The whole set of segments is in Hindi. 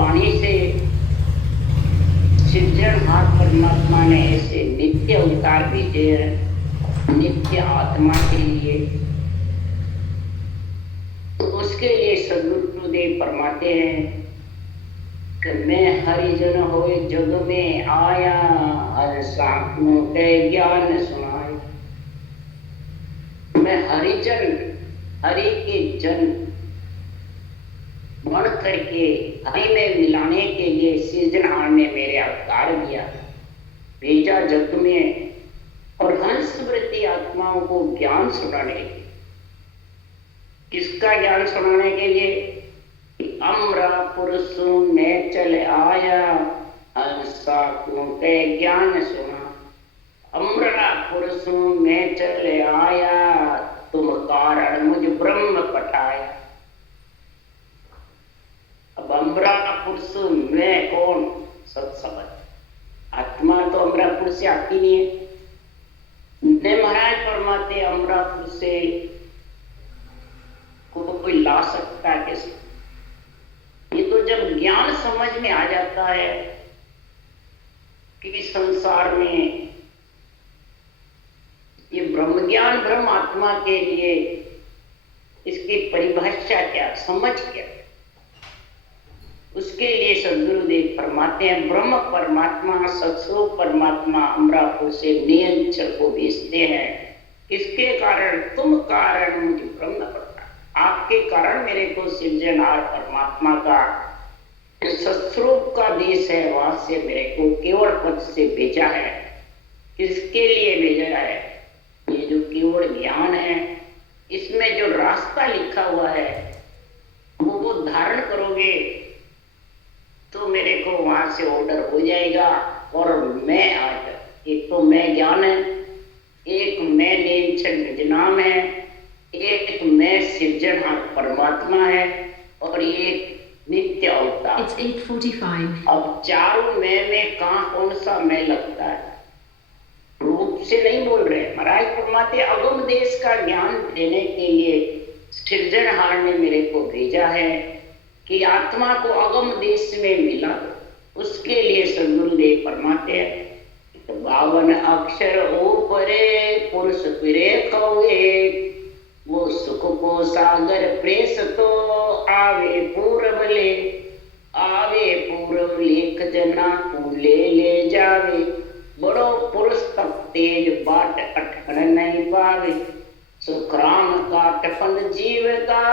वाणी से सृजनहार परमात्मा ने ऐसे नित्य अवतार भेजे हैं नित्य आत्मा के लिए। तो उसके लिए सद्गुरुदेव फरमाते हैं कि मैं हरिजन होए जग में आया, हर साधु के ज्ञान सुनाए। मैं हरिजन, हरि के जन बन करके हरि में मिलाने के लिए सृजनहार ने मेरे अवतार दिया, भेजा जग में, और हंसवृत्ति आत्माओं को ज्ञान सुनाने के लिए। किसका ज्ञान सुनाने के लिए? अमरा पुरुषों में चले आया, हंसा के ज्ञान सुना। अमरा पुरुषों में चले आया, तुम कारण मुझ ब्रह्म पटाया। अब अमरा पुरुष में कौन? सत्संग आत्मा तो अमरा पुरुष से आती नहीं है। ने महाराज फरमाते अमरा पुरुष से को कोई ला सकता है कैसे? ये तो जब ज्ञान समझ में आ जाता है कि संसार में ये ब्रह्म ज्ञान, ब्रह्म आत्मा के लिए इसकी परिभाषा क्या, समझ क्या, उसके लिए सद्गुरुदेव फरमाते हैं ब्रह्म परमात्मा, सत्स्वरूप परमात्मा अमरापुर से नियंचर को भेजते हैं। इसके कारण तुम कारण मुझे ब्रह्म पड़ता, आपके कारण मेरे को सृजनहार परमात्मा का सत्स्वरूप का देश है, वहां से मेरे को केवल पद से भेजा है। किसके लिए भेजा है? ये जो केवल ज्ञान है, इसमें जो रास्ता लिखा हुआ है वो धारण करोगे तो मेरे को वहां से ऑर्डर हो जाएगा। और मैं आज एक तो मैं ज्ञान है, एक मैं नियंत्रण नाम है, एक मैं सृजनहार परमात्मा है, और एक नित्य अवतार। It's 8:45. अब चारों मैं में कहां कौन सा मैं लगता है? रूप से नहीं बोल रहे महाराज फरमाते अगम देश का ज्ञान देने के लिए सृजनहार ने मेरे को भेजा है कि आत्मा को अगम देश में मिला। उसके लिए सद्गुरुदेव फरमाते हैं 52 अक्षर ऊपरे पुरुष फिरे कौए, वो सुख को सागर प्रेस तो आवे पूरब ले, आवे पूरब लेख जना तू ले जावे, बड़ो पुरुष तक तेज बाट अटकन नहीं पावे, सुखराम काटपन जीव का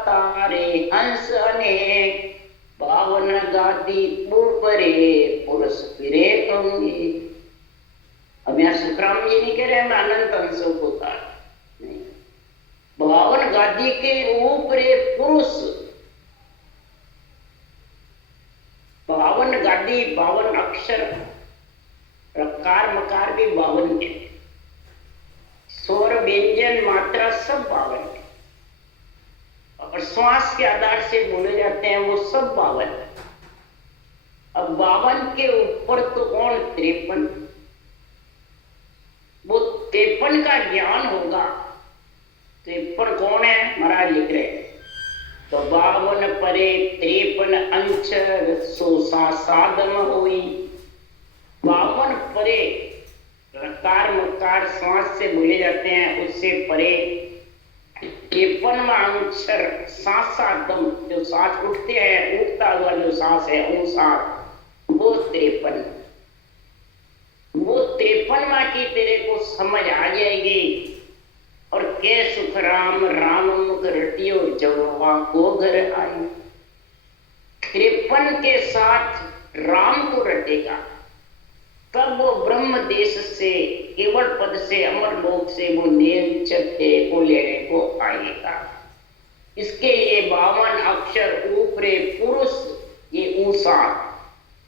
तारे हंस अनेक, 52 गादी ऊपरे पुरुष फिरे कहूंगी। अब यहाँ सुखराम जी नहीं कह रहे मैं अनंत अंशों को तार नहीं, 52 गादी के ऊपरे पुरुष, 52 गादी, 52 अक्षर, प्रकार मकार भी 52 के, स्वर व्यंजन मात्रा सब 52 के, और श्वास के आधार से बोले जाते हैं वो सब 52 है। अब 52 के ऊपर तो कौन? 53। वो 53 का ज्ञान होगा। 53 कौन है? महाराज लिख रहे तो 52 परे 53 अंचर सो साधम होई। 52 परे रकार मकार श्वास से बोले जाते हैं, उससे परे 53वां अक्षर सादम, जो सांस उठते हैं, उठता हुआ जो सांस है वो सांस, वो 53। वो 53वां की तेरे को समझ आ जाएगी। और के सुख राम राम मुख रटियो जवा को घर आई। 53 के साथ राम को रटेगा तब वो ब्रह्म देश से, केवल पद से, अमर लोक से वो नियंत्रण को लेने को आएगा। इसके लिए 52 अक्षर ऊपरे पुरुष, ये ऊषा,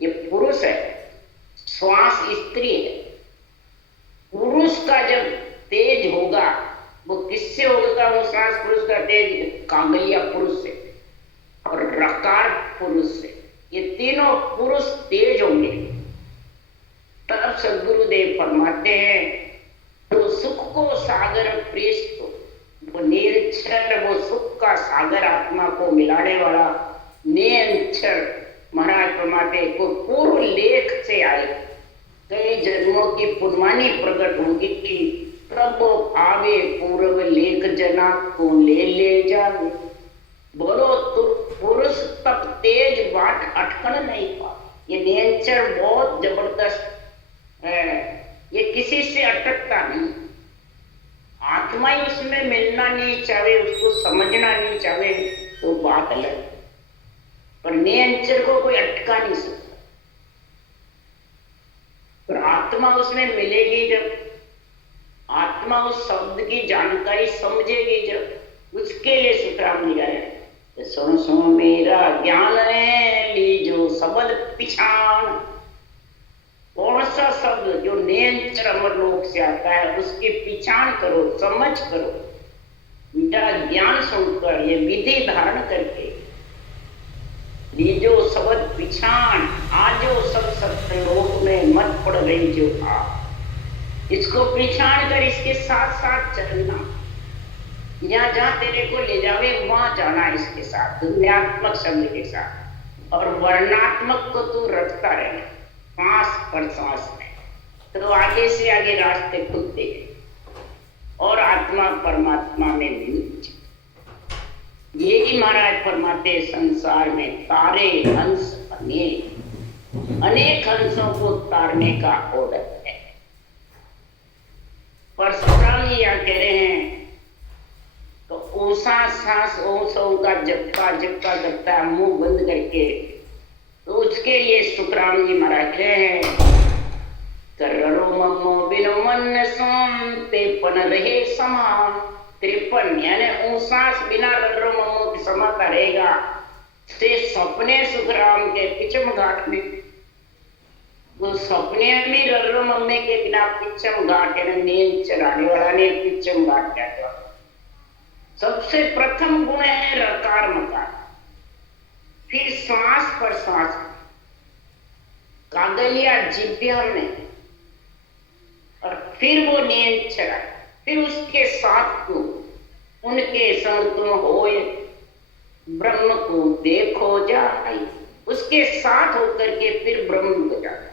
ये पुरुष है, श्वास स्त्री है। पुरुष का जब तेज होगा वो किससे होगा? वो श्वास पुरुष का तेज कांगलिया पुरुष से और रकार पुरुष से, ये तीनों पुरुष तेज होंगे। तब सद्गुरुदेव फरमाते हैं तो सुख को सागर प्रेष्ठ, वो निरक्षर, वो सुख का सागर आत्मा को मिलाने वाला निरक्षर महाराज फरमाते को पूर्व लेख से आए, कई जन्मों की पुण्यवानी प्रकट होगी कि प्रभु आवे पूर्व लेख जना को ले जावे। बोलो तो पुरुष तब तेज बाट अटकन नहीं पा। ये नेचर बहुत जबरदस्त है, ये किसी से अटकता नहीं। आत्मा ही उसमें मिलना नहीं चाहे, उसको समझना नहीं चाहे तो बात अलग, पर नेचर को कोई अटका नहीं सकता। पर आत्मा उसमें मिलेगी जब, आत्मा उस शब्द की जानकारी समझेगी जब, उसके लिए सुतराम लिखा है, सुन सुन मेरा ज्ञान है लीजो शब्द पिछाण। कौन सा शब्द जो नेचर अमर लोक से आता है उसकी पिछाण करो, समझ करो, मेरा ज्ञान सुनकर ये विधि धारण करके लीजो शब्द पिछाण। आजो सब सत्य लोक में मत पड़ गई जो आप, इसको पिछाण कर इसके साथ साथ चलना। जहां जहां तेरे को ले जावे वहां जाना इसके साथ, दुनियात्मक शब्द के साथ, और वर्णात्मक को तू रखता रहना सांस पर सांस में, तो आगे से आगे रास्ते खुलते गए और आत्मा परमात्मा में मिल। यही महाराज फरमाते संसार में तारे हंस अनेक हंसों को तारने का ऑर्डर है। पर सुतराम जी यहाँ कह रहे हैं तो ऊषा सांस ओसों का जपका जपका करता है मुंह बंद करके, तो उसके लिए सुतराम जी महाराज कह रहे हैं कररो ममो बिन मन सोते पन रहे समान। 53 यानी ऊसास बिना ररो ममो की समाता रहेगा से सपने सुखराम के पिछम घाट में, वो सपने में ररो मम्मे के बिना पिछम घाट यानी नींद चलाने वाला ने पिछम घाट कहता। सबसे प्रथम गुण है रकार मकार, फिर सांस पर सांस, कागलिया जिभ्या में, और फिर वो नींद चला, फिर उसके साथ को उनके संग तुम होए ब्रह्म को देखो जाए, उसके साथ होकर के फिर ब्रह्म को जाए।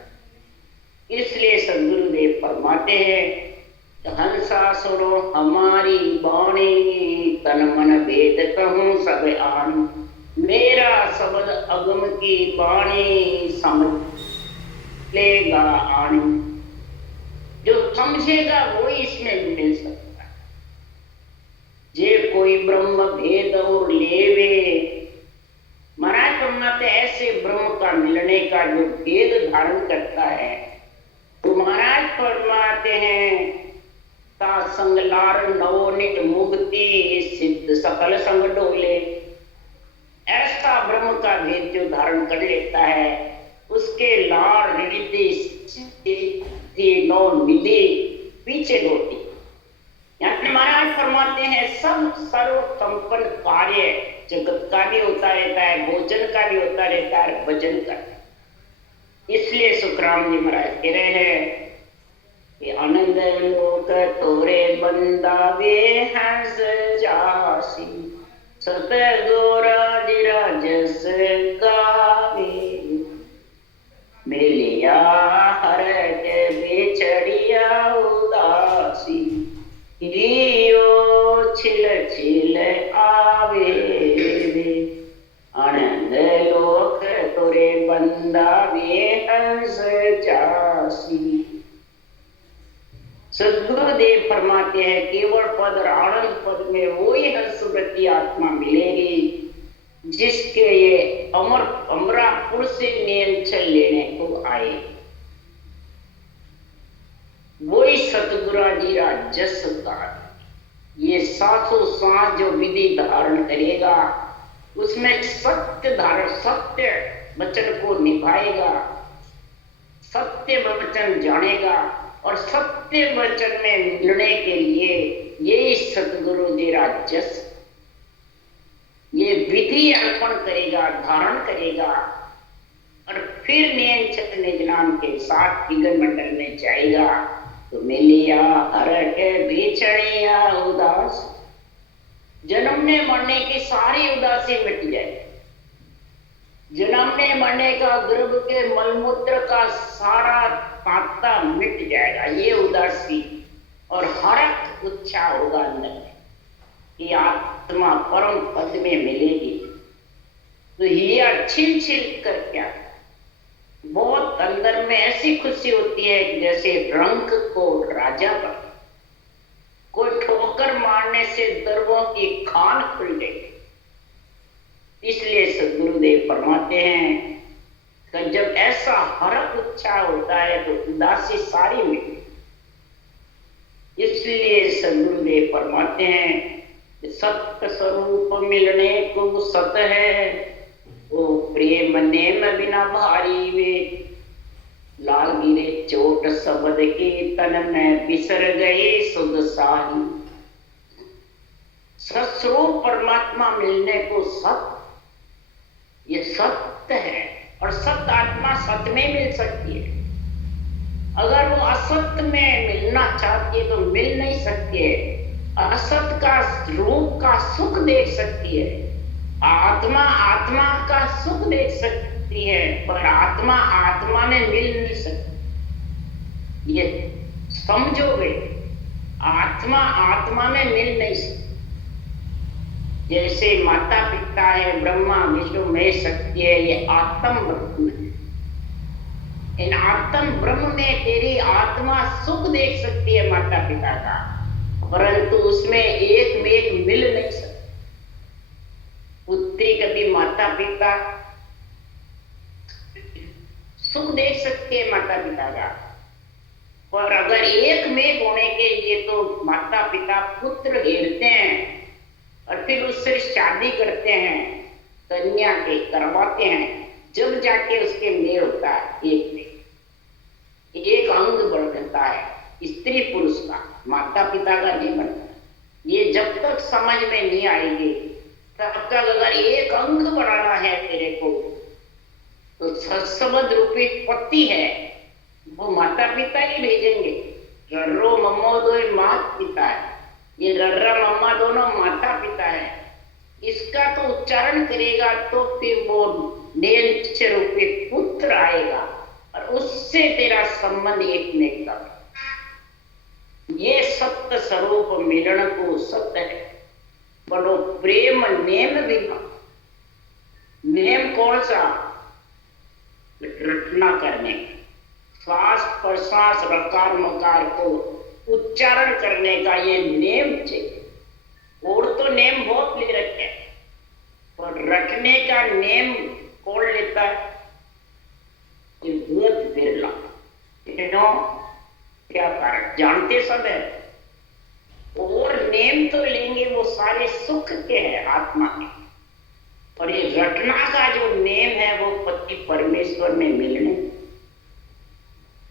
इसलिए सदगुरुदेव फरमाते हैं हंसा सुनो हमारी बाणी, तन मन भेद कहूं सब आन, मेरा शब्द अगम की बाणी समझ लेगा आनी। जो समझेगा वो इसमें मिल सकता है। जे कोई ब्रह्म भेद और लेवे, महाराज फरमाते ऐसे ब्रह्म का मिलने का जो भेद धारण करता है, तो महाराज फरमाते हैं ता संगलार नवोनित मुक्ति सिद्ध सकल संग डोले। ऐसा ब्रह्म का भेद जो धारण कर लेता है उसके लाड़ रिद्धि नौ निधि पीछे डोलती। यहाँ महाराज फरमाते हैं सब सर्व संपन्न कार्य जगत का भी होता रहता है, भोजन का भी होता रहता है, भजन का। इसलिए सुखराम जी महाराज कह रहे हैं कि आनंद लोक तोरे बंदा वे हंस जासी, सतगुरु राजस गावे, मिलिया हर के बिछड़िया उदासी, हियो छिल छिल आवे, आनंद लोक तोरे बंदा वे हंस जासी। सदगुरुदेव फरमाते हैं केवल पद और आनंद पद में वही हंसवृत्ति आत्मा मिलेगी जिसके ये अमरापुर से नियंत्रण लेने को आए। वही सतगुरु जी का जस का ये सासों सांस जो विधि धारण करेगा उसमें सत्य धारण, सत्य वचन को निभाएगा, सत्य वचन जानेगा, और सत्य वचन में मिलने के लिए यही सतगुरु जी का जस ये विधि अर्पण करेगा, धारण करेगा, और फिर नियंत्रण निजनाम के साथ विघन मंडल में जाएगा। तो मिलिया हरट बिछड़िया उदास, जन्मने मरने की सारी उदासी मिट जाए। जन्मने मरने का, गर्भ के मलमूत्र का सारा तांता मिट जाएगा, ये उदासी और हरक उत्साह होगा अंदर में कि आत्मा परम पद में मिलेगी। तो ये छिल छिल कर क्या बहुत अंदर में ऐसी खुशी होती है जैसे रंग को राजा पर कोई ठोकर मारने से दरबों की खान खुल गई। इसलिए सदगुरुदेव फरमाते हैं कि जब ऐसा हरक उत्साह होता है तो उदासी सारी मिलती। इसलिए सदगुरुदेव फरमाते हैं सत्य स्वरूप मिलने को सत है, वो प्रेम नेम बिना भारी वे, लाल गिरे चोट शब्द के तन में बिसर गए सुध सारी। सत्स्वरूप परमात्मा मिलने को सत्य, ये सत्य है और सत्य आत्मा सत्य में मिल सकती है। अगर वो असत्य में मिलना चाहती है तो मिल नहीं सकती है। असत का रूप का सुख देख सकती है, आत्मा आत्मा का सुख देख सकती है, पर आत्मा आत्मा में मिल नहीं सकती। ये समझोगे, आत्मा आत्मा में मिल नहीं सकती। जैसे माता पिता है, ब्रह्मा विष्णु महेश शक्ति है, ये आत्म ब्रह्म है। इन आत्म ब्रह्म में तेरी आत्मा सुख देख सकती है माता पिता का, परंतु उसमें एक में एक मिल नहीं सकती। पुत्री कभी माता पिता सुख देख सकती है माता पिता का, पर अगर एक में होने के लिए तो माता पिता पुत्र घेरते हैं और फिर उससे शादी करते हैं, कन्या के करवाते हैं, जब जाके उसके मेल होता है। एक अंग बढ़ता है स्त्री पुरुष का, माता पिता का नहीं बनता। ये जब तक समझ में नहीं आएगी तब तक अगर एक अंग बढ़ाना है तेरे को तो सत्सबद रूपी पति है वो माता पिता ही भेजेंगे। रर्रो मम्मो दो माता पिता है, ये रर्रा मम्मा दोनों माता पिता है। इसका तो उच्चारण करेगा तो फिर वो नेच रूपी पुत्र आएगा और उससे तेरा संबंध एक नेक का। ये सत्य स्वरूप मिलन को सत्य है। बोलो प्रेम नेम बिना, नेम कौन सा? रटना करने, श्वास प्रश्वास रकार मकार को उच्चारण करने का ये नेम चाहिए। और तो नेम बहुत ले रखे हैं, पर रखने का नेम कौन लेता है? बहुत बिरला। क्या कारण जानते सब है, और नेम तो लेंगे वो सारे सुख के हैं आत्मा के, और ये रटना का जो नेम है वो पति परमेश्वर में मिलने।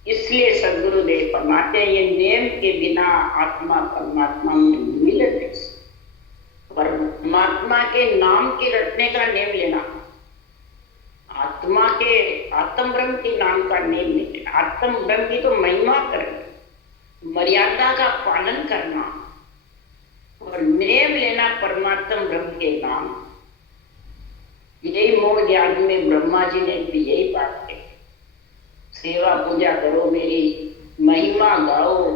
इसलिए सदगुरुदेव फरमाते हैं ये नेम के बिना आत्मा परमात्मा में मिल नहीं सकती। परमात्मा के नाम के रटने का नेम लेना, आत्मा के आत्म ब्रह्म के नाम का नेम नहीं लेना। आत्म ब्रह्म की तो महिमा करना, मर्यादा का पालन करना और नेम लेना परमात्मा ब्रह्म के नाम। यही मोह ज्ञान में ब्रह्मा जी ने भी यही बात कही, सेवा पूजा करो, मेरी महिमा गाओ,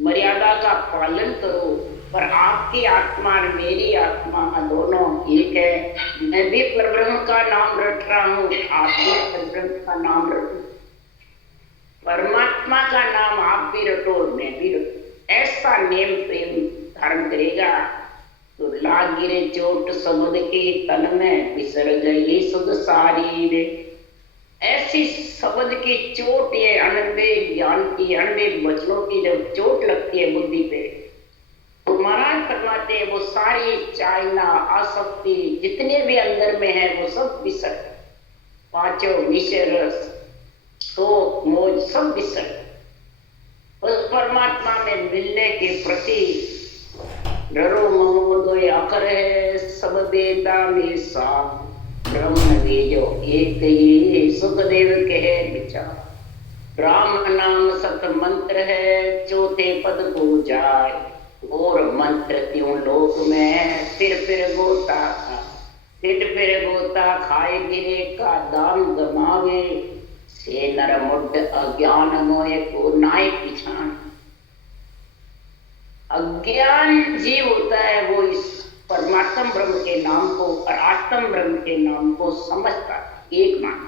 मर्यादा का पालन करो, पर आपकी आत्मा और मेरी आत्मा दोनों एक है। मैं भी परब्रह्म का नाम रट रहा हूं, आप भी परब्रह्म का नाम रटो, परमात्मा का नाम आप भी रटो और मैं भी रटो। ऐसा नेम प्रेम धारण करेगा तो लाग गिरे चोट शब्द के तन में बिसर गई सुध सारी रे। ऐसी शब्द की चोट, ये अनबे ज्ञान की, अनबे वचनों की जब चोट लगती है बुद्धि पे तो महाराज फरमाते हैं वो सारी चाइना आसक्ति जितने भी अंदर में है वो सब बिसर, पांचों विषय रस शोक मोह सब विसर उस परमात्मा में मिलने के प्रति डरो ममोदय अकर है सब वेदा में सा ब्रह्म वेजो एक ही सुखदेव कहे विचार। राम नाम सत मंत्र है चौथे पद को जाए, और मंत्र त्यों लोक में फिर गोता था। पेट पेरे गोता खाए गिरे का दाम गमावे से नर मुड अज्ञान मोए को नाय पिछान। अज्ञान जीव होता है वो इस परमात्म ब्रह्म के नाम को और आत्म ब्रह्म के नाम को समझता एक मान।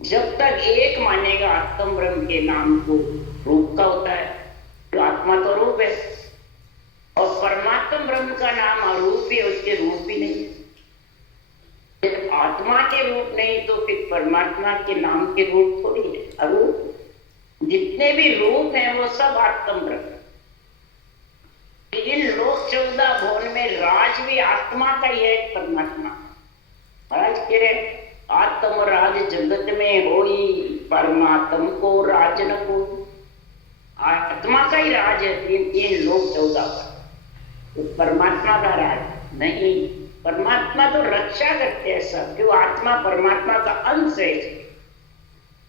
जब तक एक मानेगा आत्म ब्रह्म के नाम को रूप का होता है, तो आत्मा तो रूप है और परमात्म ब्रह्म का नाम अरूप है, उसके रूप भी नहीं। जब आत्मा के रूप नहीं तो फिर परमात्मा के नाम के रूप थोड़ी है, अरूप। जितने भी रूप हैं वो सब आत्म ब्रह्म। इन लोक 14 भुवन में राज भी आत्मा का ही है, परमात्मा। महाराज कह रहे आत्म राज जगत में होई परमात्म को राज न को। आत्मा का ही राज है तीन लोक 14 का, तो परमात्मा का राज नहीं। परमात्मा तो रक्षा करते हैं सब, जो आत्मा परमात्मा का अंश है।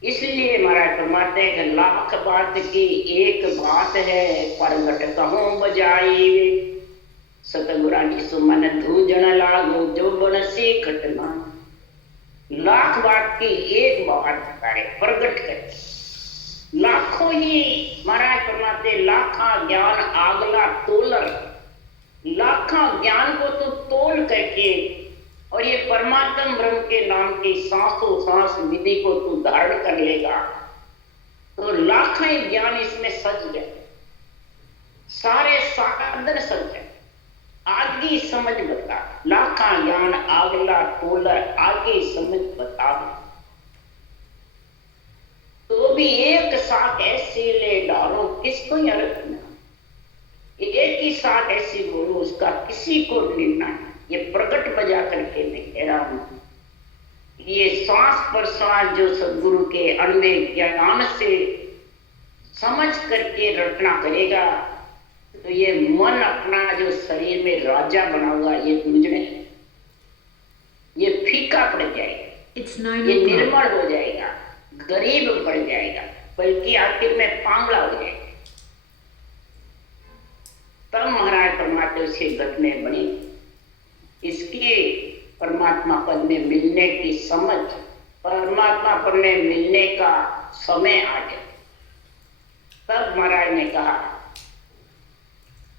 इसलिए महाराज फरमाते हैं कि लाख बात की एक बात है परगट कहूं बजाई। सतगुरानी सुमन धूजन लागो जो बन से घटना। लाख बात की एक बात करे प्रगट करे। लाखों ही महाराज फरमाते लाखा ज्ञान आगला तोलर। लाखा ज्ञान को तो तोल करके और ये परमात्म ब्रह्म के नाम की सांसों सांस विधि को तू धारण कर लेगा तो लाखों ज्ञान इसमें सज जाए, सारे साधन सज जाए। आगे समझ बता, लाखा ज्ञान आगला तोला, आगे समझ बता। तो भी एक साथ ऐसे ले डालो किसको अर्थ ना। एक ही साथ ऐसी बोलो उसका किसी को निर्णय। ये प्रकट बजा करके मैं कह रहा हूं, ये सांस प्रश्वास जो सदगुरु के अंधे ज्ञान से समझ करके रटना करेगा तो ये मन अपना जो शरीर में राजा बना हुआ ये दूजने, ये फीका पड़ जाएगा, ये निर्मल हो जाएगा, गरीब पड़ जाएगा, बल्कि आखिर में पांगला हो जाएगा। तब महाराज परमात्मा उसके गत में बने। इसके परमात्मा पद में मिलने की समझ, परमात्मा पद में मिलने का समय आ जाए। तब महाराज ने कहा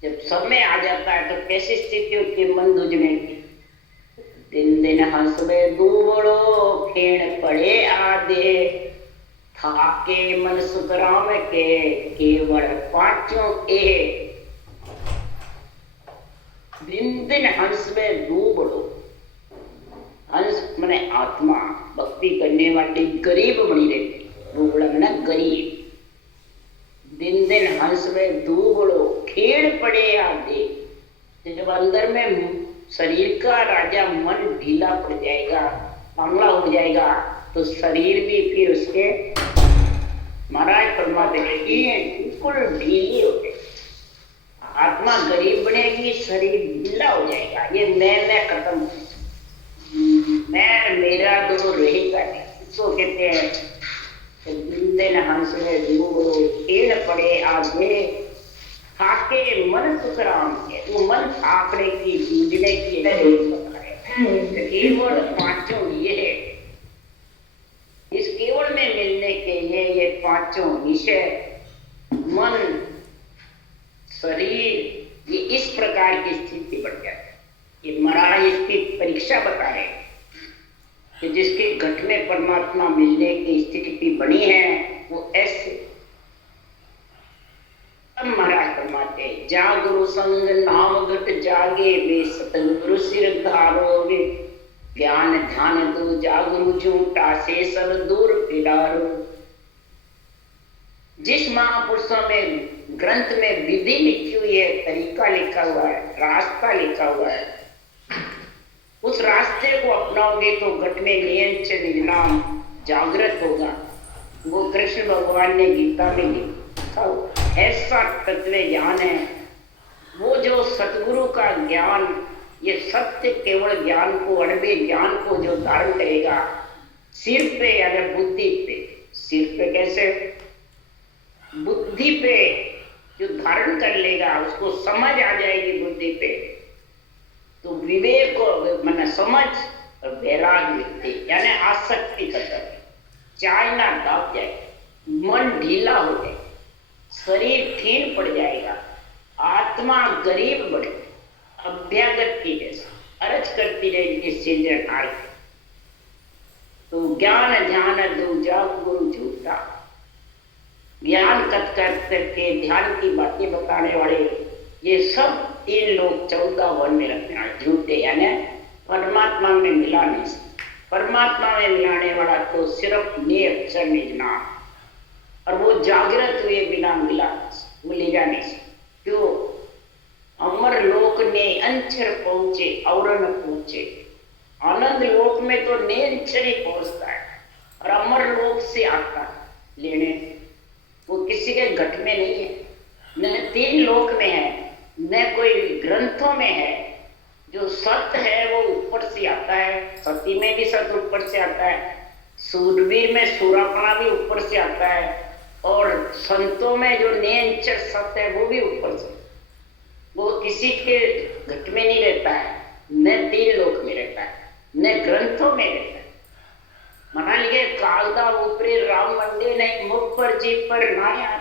जब समय आ जाता है तो कैसी स्थिति होती है मन दूजने की। दिन दिन हंसवे दूबड़ो फेण पड़े आधे थाके मन सुतराम के केवल पांचों ए। दिन दिन हंस में डूबड़ो। हंस मने आत्मा भक्ति करने वाली गरीब बनी रहती, डूबड़ा ना गरीब। दिन दिन हंस में डूबड़ो खेड़ पड़े आधे। जब अंदर में शरीर का राजा मन ढीला पड़ जाएगा, पांगला हो जाएगा तो शरीर भी फिर उसके महाराज परमात्मा बिल्कुल ढीली हो गई। आत्मा गरीब बनेगी, शरीर ढीला हो जाएगा। ये मैं खत्म, मैं मेरा तो रहेगा नहीं। इसको कहते हैं दिन दिन हंस में डूबो खेड़ पड़े आगे थाके मन सुतराम के। वो मन थाकने की जूझने की केवल पांचों ये है। इस केवल में मिलने के लिए ये पांचों विषय मन शरीर ये इस प्रकार की स्थिति बढ़ जाती है। ये महाराज इसकी परीक्षा बता रहे कि जिसके घट में परमात्मा मिलने की स्थिति बनी है वो ऐसे। अब महाराज फरमाते जागुरु संग नाम घट जागे वे सतगुरु सिर धारोगे। ज्ञान ध्यान दो जागुरु झूठा से सब दूर फिरारो। जिस महापुरुषों में ग्रंथ में विधि लिखी हुई है, तरीका लिखा हुआ है, रास्ता लिखा हुआ है, उस रास्ते को अपनाओगे तो घट में नियंच निर्नाम जागृत होगा। वो कृष्ण भगवान ने गीता में लिखा ऐसा तत्व ज्ञान है। वो जो सतगुरु का ज्ञान, ये सत्य केवल ज्ञान को, अड़बे ज्ञान को जो धारण करेगा सिर पे यानी बुद्धि पे। सिर पे कैसे? बुद्धि पे जो धारण कर लेगा उसको समझ आ जाएगी बुद्धि पे। तो विवेक और मन समझ और वैराग व्यक्ति यानी आसक्ति खत्म, चाइना दाब जाए, मन ढीला हो जाए, शरीर ठीन पड़ जाएगा, आत्मा गरीब बढ़े, अभ्यागत की जैसा अर्ज करती रहेगी सिरजनहार। तो ज्ञान ध्यान दो जाग गुरु झूठा, ज्ञान कथ करके ध्यान की बातें बताने वाले ये सब तीन लोग 14 वन में रखने वाले झूठे, यानी परमात्मा में मिला नहीं सकते। परमात्मा में मिलाने वाला तो सिर्फ ने अक्षर निजना, और वो जागृत हुए बिना मिले जा नहीं सकते। क्यों? अमर लोक ने अंचर पहुंचे और न पहुंचे। आनंद लोक में तो ने अंचर ही पहुंचता है, और अमर लोक से आता है लेने, वो किसी के घट में नहीं है, न तीन लोक में है, न कोई ग्रंथों में है। जो सत्य है वो ऊपर से आता है, सती में भी सत्य ऊपर से आता है, सूरवीर में सूरापना भी ऊपर से आता है, और संतों में जो नेंचर सत्य है वो भी ऊपर से। वो किसी के घट में नहीं रहता है, न तीन लोक में रहता है, न ग्रंथों में रहता है। मना लिए कागदा ऊपरे राम मंडे नहीं, मुख पर जीप पर नाया,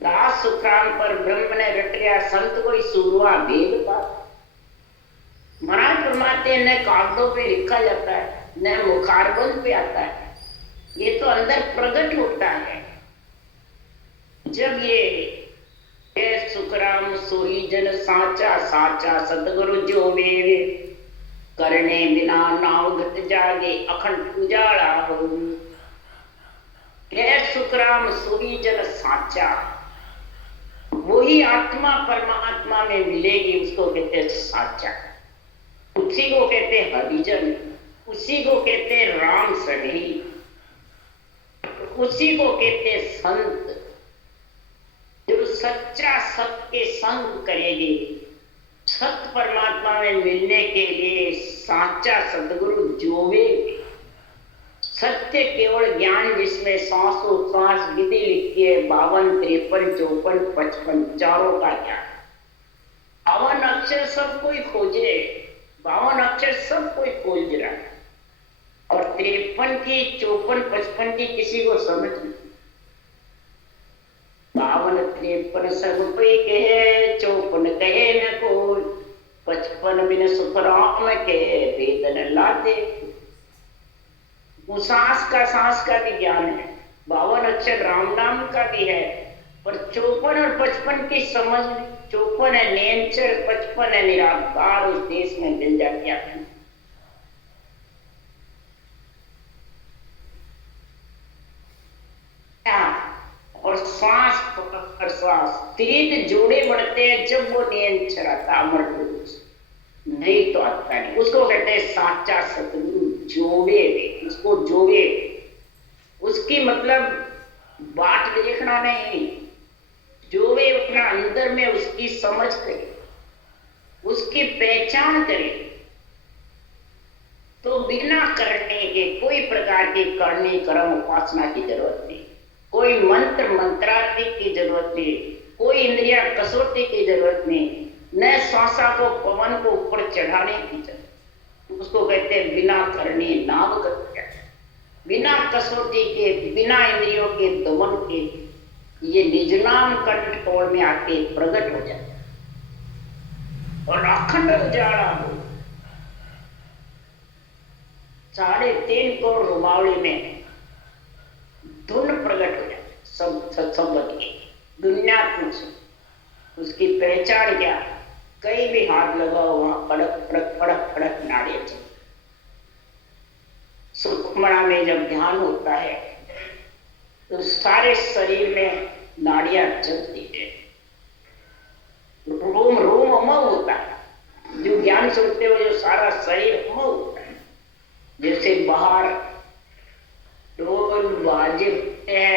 दास सुखराम पर ब्रह्म ने रट गया, संत कोई सूरवा भेद पा। महाराज फरमाते हैं न कागजों पे लिखा जाता है, न मुखारबंद पे आता है, ये तो अंदर प्रकट होता है। जब ये सुखराम सोई जन साचा, साचा सतगुरु जो मेरे, करने बिना नाव घट जागे, अखंड उजाड़ा हो। सुखराम सोई जन साचा, वही आत्मा परमात्मा में मिलेगी, उसको कहते हैं साचा। उसी को कहते हैं हरिजन, उसी को कहते हैं राम सनेही, उसी को कहते हैं संत। जो सच्चा सत्य के संग करेगी, सत्य परमात्मा में मिलने के लिए साचा सदगुरु जोवे। सत्य केवल ज्ञान जिसमें सांसों सांस विधि लिखी है, 52, 53, 54, 55 चारों का ज्ञान। 52 अक्षर सब कोई खोजे, 52 अक्षर सब कोई खोज रहा है, और 53 की 54 55 की किसी को समझ नहीं। 52 53 सब कोई कहे, 54 कहे न कोई, 55 बिन सुखराम के वेदन लाते। वो सांस का भी ज्ञान है, 52 अक्षर राम नाम का भी है, पर 54 और 55 की समझ नहीं। 54 है नेंचर, 55 है निराकार, उस देश में मिल जाती है। और श्वास पर श्वास तीन जोड़े बढ़ते हैं, जब वो नेंचर आता अमर पुरुष, नहीं तो आता नहीं। उसको कहते हैं साचा सतगुरु जोड़े, उसको जोड़े। उसकी मतलब बात देखना नहीं, जो वे अपना अंदर में उसकी समझ करे, उसकी पहचान करे, तो बिना करने के कोई प्रकार की करनी कर्म उपासना की जरूरत नहीं, कोई मंत्र मंत्रार्थ की जरूरत नहीं, कोई इंद्रिया कसौटी की जरूरत नहीं, न श्वासा को पवन को ऊपर चढ़ाने की जरूरत। उसको कहते हैं बिना करने नाम करते, बिना कसौटी के, बिना इंद्रियों के दमन के, ये निज नाम कंठ कोण में आके प्रकट हो जाता है और अखंड उजाड़ा हो। 3.5 करोड़ रुमावली में धुन प्रकट हो जाती है, सब की दुनियात्मक सुख। उसकी पहचान क्या? कहीं भी हाथ लगाओ वहां फड़क फड़क फड़क फड़क नाड़ियां चलती। सुखमणा में जब ध्यान होता है तो सारे शरीर में नाड़ियां चलती है, रोम रोम अमव होता है। जो ज्ञान सुनते हो, जो सारा शरीर अमव होता है। जैसे बाहर ढोल वाजिब है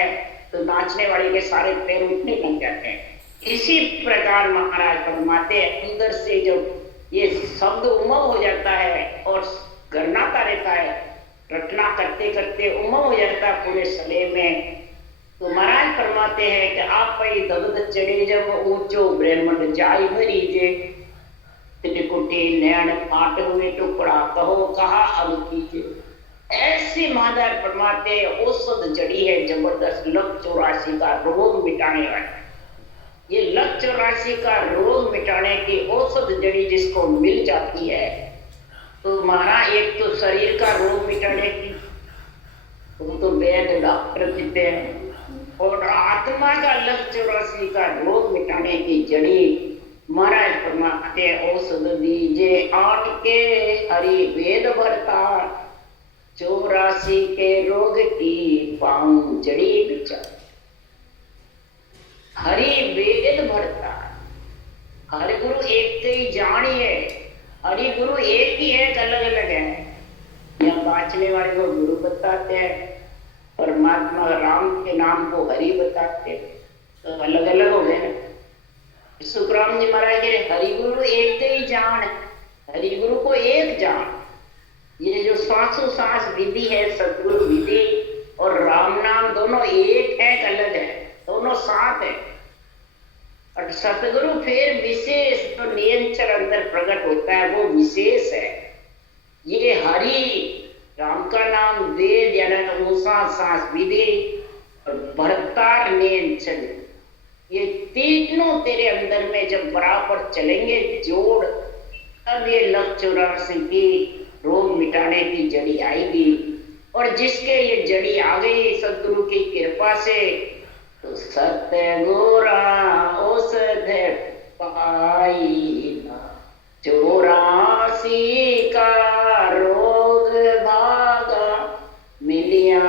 तो नाचने वाले के सारे पैर उठने लग जाते हैं। इसी प्रकार महाराज फरमाते हैं, अंदर से जब ये शब्द उमव हो जाता है और गरनाता रहता है, रटना करते करते उमव हो जाता है पूरे सले में, तो महाराज फरमाते हैं कि आप दगद चढ़े जब ऊंचो ब्रह्मंड जाय भरी जे, तिनको टूटे नैन काट हुए टुकड़ा कहो कहा अब कीजिए। ऐसी मादार परमाते औषध जड़ी है जबरदस्त, लक 84 का रोग मिटाने वाली। ये लक 84 का रोग मिटाने की औषध जड़ी जिसको मिल जाती है, तो मारा एक तो शरीर का रोग मिटाने की तो वैद्य डॉक्टर देते हैं, और आत्मा का लक 84 का रोग मिटाने की जड़ी महाराज परमात्मा औषध दीजे आठ के हरि वेद भरता, 84 के रोग की पाऊं जड़ी विचार। हरि वेद भरता, हरि गुरु एक ही जानिए, हरि गुरु एक ही है, अलग अलग है। यहाँ बाँचने वाले को गुरु बताते हैं, परमात्मा राम के नाम को हरि बताते हैं, तो अलग अलग हो गए। सुखराम जी महाराज कह रहे हरि गुरु एक ही जान, हरि गुरु को एक जान। ये जो श्वासों सांस विधि है, सतगुरु विधि और राम नाम दोनों एक है, अलग है, दोनों साथ है। और सतगुरु फिर विशेष तो नियंत्रण अंदर प्रकट होता है, वो विशेष है। ये हरि राम का नाम वेद यानी सांस विधि और भरतार नियंत्रण, ये तीनों तेरे अंदर में जब बराबर चलेंगे जोड़, तब ये लक 84 की रोग मिटाने की जड़ी आएगी। और जिसके ये जड़ी आ गई सदगुरु की कृपा से, तो सत्य गोरा औषध पाई, 84 का रोग भागा, मिलिया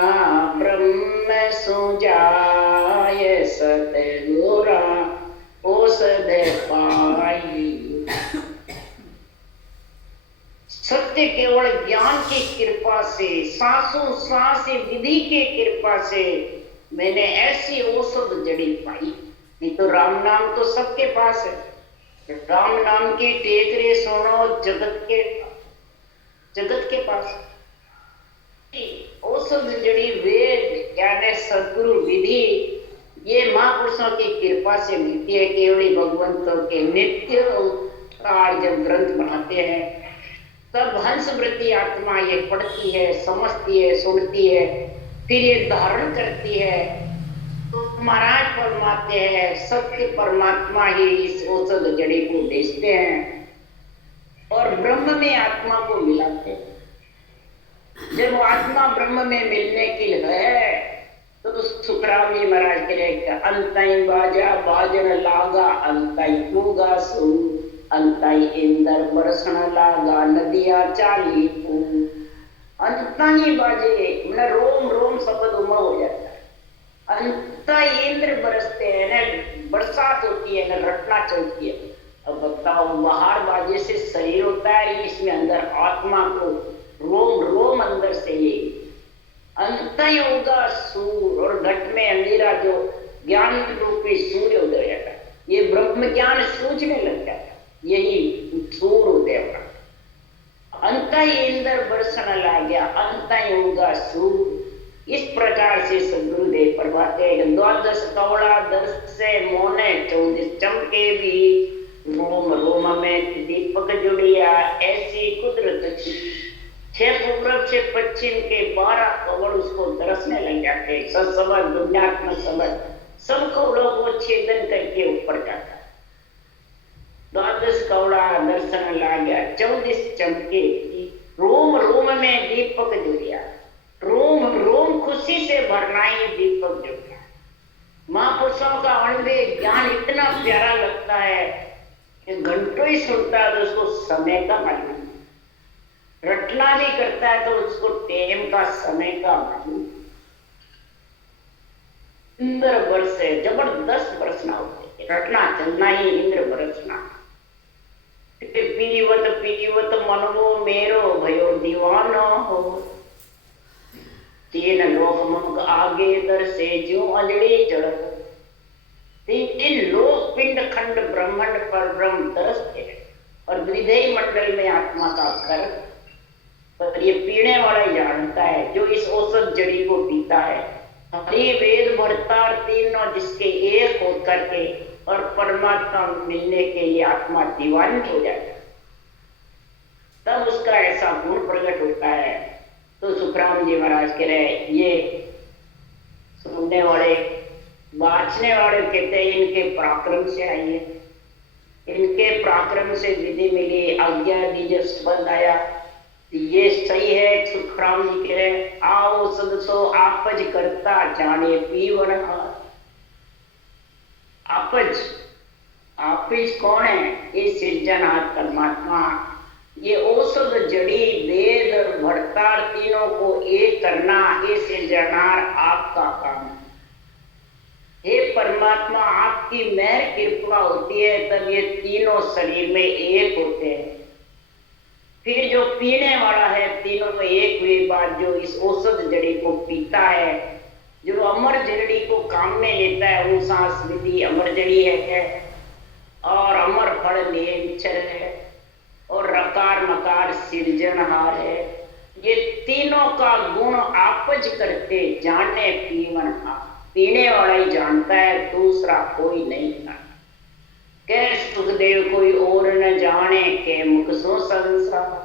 ब्रह्म सुजाय, सतगुरा औषध पाई। सत्य केवल ज्ञान की कृपा से, सांसों सांस विधि के कृपा से मैंने ऐसी औषध जड़ी पाई। नहीं तो राम नाम तो सबके पास है, राम नाम की टेकरे सुनो जगत के पास। औषध जड़ी वेद यानी सदगुरु विधि, ये महापुरुषों की कृपा से मिलती है। केवली भगवंतों के नित्य अवतार जब ग्रंथ बनाते हैं, तब हंसवृत्ति आत्मा ये पढ़ती है, समझती है, सुनती है, फिर ये धारण करती है। तो महाराज फरमाते हैं सत्य परमात्मा ही इस औषध जड़ी को भेजते हैं और ब्रह्म में आत्मा को मिलाते हैं। जब आत्मा ब्रह्म में मिलने की है, तो सुखराम जी महाराज कह रहे अंतई बाजा बाजन लागा, अंतई पूगा सू, अंतई इंदर बरसण लागा, नदिया चाली पू। अंतई बाजे मतलब रोम रोम शब्द उमा हो जाता है। अंत इंद्र बरसते हैं ना, बरसात होती है ना, रटना चलती है। अब बताओ बाहर बाजे से शरीर होता है, इसमें अंदर आत्मा को रोम रोम अंदर से ये अंत होगा सूर, और घट में अंधेरा जो ज्ञान रूपी सूर्य उदय जाता है, ये ब्रह्म ज्ञान सूझने लग जाता है, यही सूर उदय होगा। अंत इंद्र बरसण ला गया, अंत होगा सूर। इस प्रकार से सदगुरुदेव प्रभाते द्वादश कवड़ा दर्श से मोने 24 चमके भी, रोम रोम में दीपक जुड़िया ऐसी कुदरत की। 6 पूर्व से पश्चिम के 12 कवड़ उसको दरसने लग जाते। सत्समझ दुनियात्मक समझ सबको लोगों छेदन करके ऊपर जाता। द्वादश कवड़ा दर्शन ला गया, 24 चमके, रोम रोम में दीपक जुड़िया। रोम रोम खुशी से भरना ही दीपक जो है। महापुरुषों का अनुभव ज्ञान इतना प्यारा लगता है कि घंटों ही सुनता है तो उसको समय का मालूम, रटना भी करता है तो उसको टेम का समय का मालूम। इंद्र वर्ष है, जबरदस्त बरसना होते, रटना चलना ही इंद्र बरसना। पीवत पीवत मनवो मेरो भयो दीवाना हो, तीन लोक मुख आगे दर से ज्यों अंजलि जड़। तीन लोक पिंड खंड ब्रह्मांड पर ब्रह्म दरसते और विधेय मंडल में आत्मा का घर। पर ये पीने वाला जानता है जो इस औषध जड़ी को पीता है। हरि वेद भरतार तीनों जिसके एक होकर के और परमात्मा मिलने के लिए आत्मा दीवानी हो जाता है। तब उसका ऐसा गुण प्रकट होता है। तो सुखराम जी महाराज कह रहे, ये सुनने वाले वाचने वाले कहते हैं इनके पराक्रम से आइए, इनके पराक्रम से विधि मिली, आज्ञा दी, जब संबंध आया ये सही है। सुखराम जी कह रहे, आओ सदसो आपज करता जाने पीवन। आपज, आपज कौन है? ये सृजनहार परमात्मा, ये औषध जड़ी वेद और भड़तार तीनों को एक करना, ये सृजनहार आपका काम है। हे परमात्मा, आपकी मेहर कृपा होती है तब ये तीनों शरीर में एक होते हैं। फिर जो पीने वाला है तीनों में एक हुए बाद जो इस औषध जड़ी को पीता है, जो अमर जड़ी को काम में लेता है, वो सांस विधि अमर जड़ी है और अमर फल निरंतर है और रकार मकार सृजनहार है। ये तीनों का गुण आपज करते जाने पीवन। पीने वाला ही जानता है, दूसरा कोई नहीं जानता। कह सुखदेव कोई और न जाने के मुख सो संसार।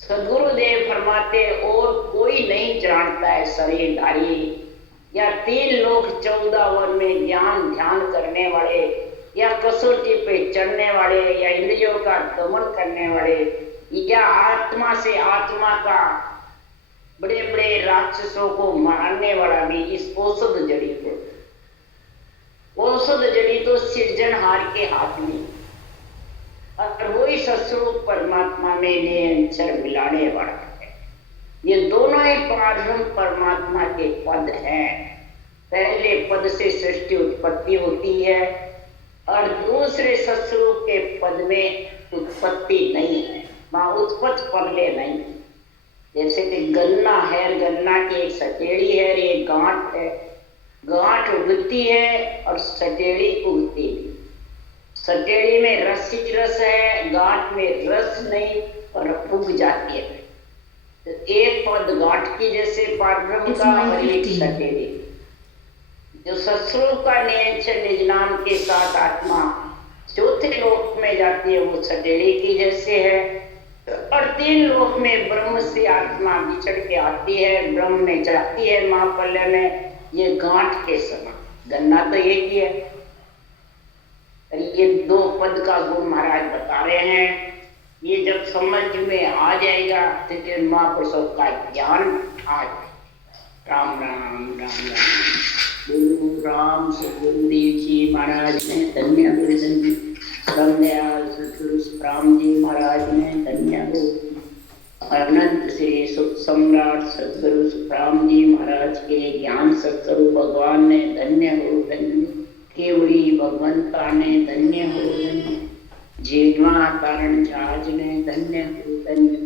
सदगुरुदेव फरमाते और कोई नहीं जानता है शरीरधारी या 3 लोक 14 वन में ज्ञान ध्यान करने वाले या कसौटी पे चढ़ने वाले या इंद्रियों का दमन करने वाले या आत्मा से आत्मा का बड़े बड़े राक्षसों को मारने वाला भी इस औषध जड़ी को, औषध जड़ी तो सृजनहार के हाथ में और वही सस्वरूप परमात्मा में निरंतर मिलाने वाला है। ये दोनों ही पारब्रह्म परमात्मा के पद हैं। पहले पद से सृष्टि उत्पत्ति होती है और दूसरे सस्वरूप के पद में उत्पत्ति नहीं है, वहां उत्पत्ति पहले नहीं। जैसे कि गन्ना है, गन्ना की एक सटेड़ी है और एक गांठ है। गांठ उगती है और सटेड़ी उगती है। सटेड़ी में रस ही रस है, गांठ में रस नहीं और उग जाती है। तो एक पद गांठ की जैसे पारब्रह्म का और एक सटेड़ी, जो सस्वरूप का नियंत्रण निज नाम के साथ आत्मा चौथे लोक में जाती है, वो सटेड़ी की जैसे है। और 3 लोक में ब्रह्म से आत्मा बिछड़ के आती है, ब्रह्म में जाती है महाप्रलय में। ये गांठ के समान, गन्ना तो एक ही है। ये 2 पद का गुण महाराज बता रहे हैं। ये जब समझ में आ जाएगा तो फिर महापुरुषों का ज्ञान आ जाएगा। राम राम राम राम। गुरु राम सदगुरुदेव जी महाराज ने धन्य गुरु रामदयाल सतगुरु राम जी महाराज ने धन्य हो। अनंत श्री सुख सम्राट सतगुरु राम जी महाराज के ज्ञान सतगुरु भगवान ने धन्य हो धन्य। केवड़ी भगवंता ने धन्य हो धन्य। जीवा कारण जहाज ने धन्य हो धन्य।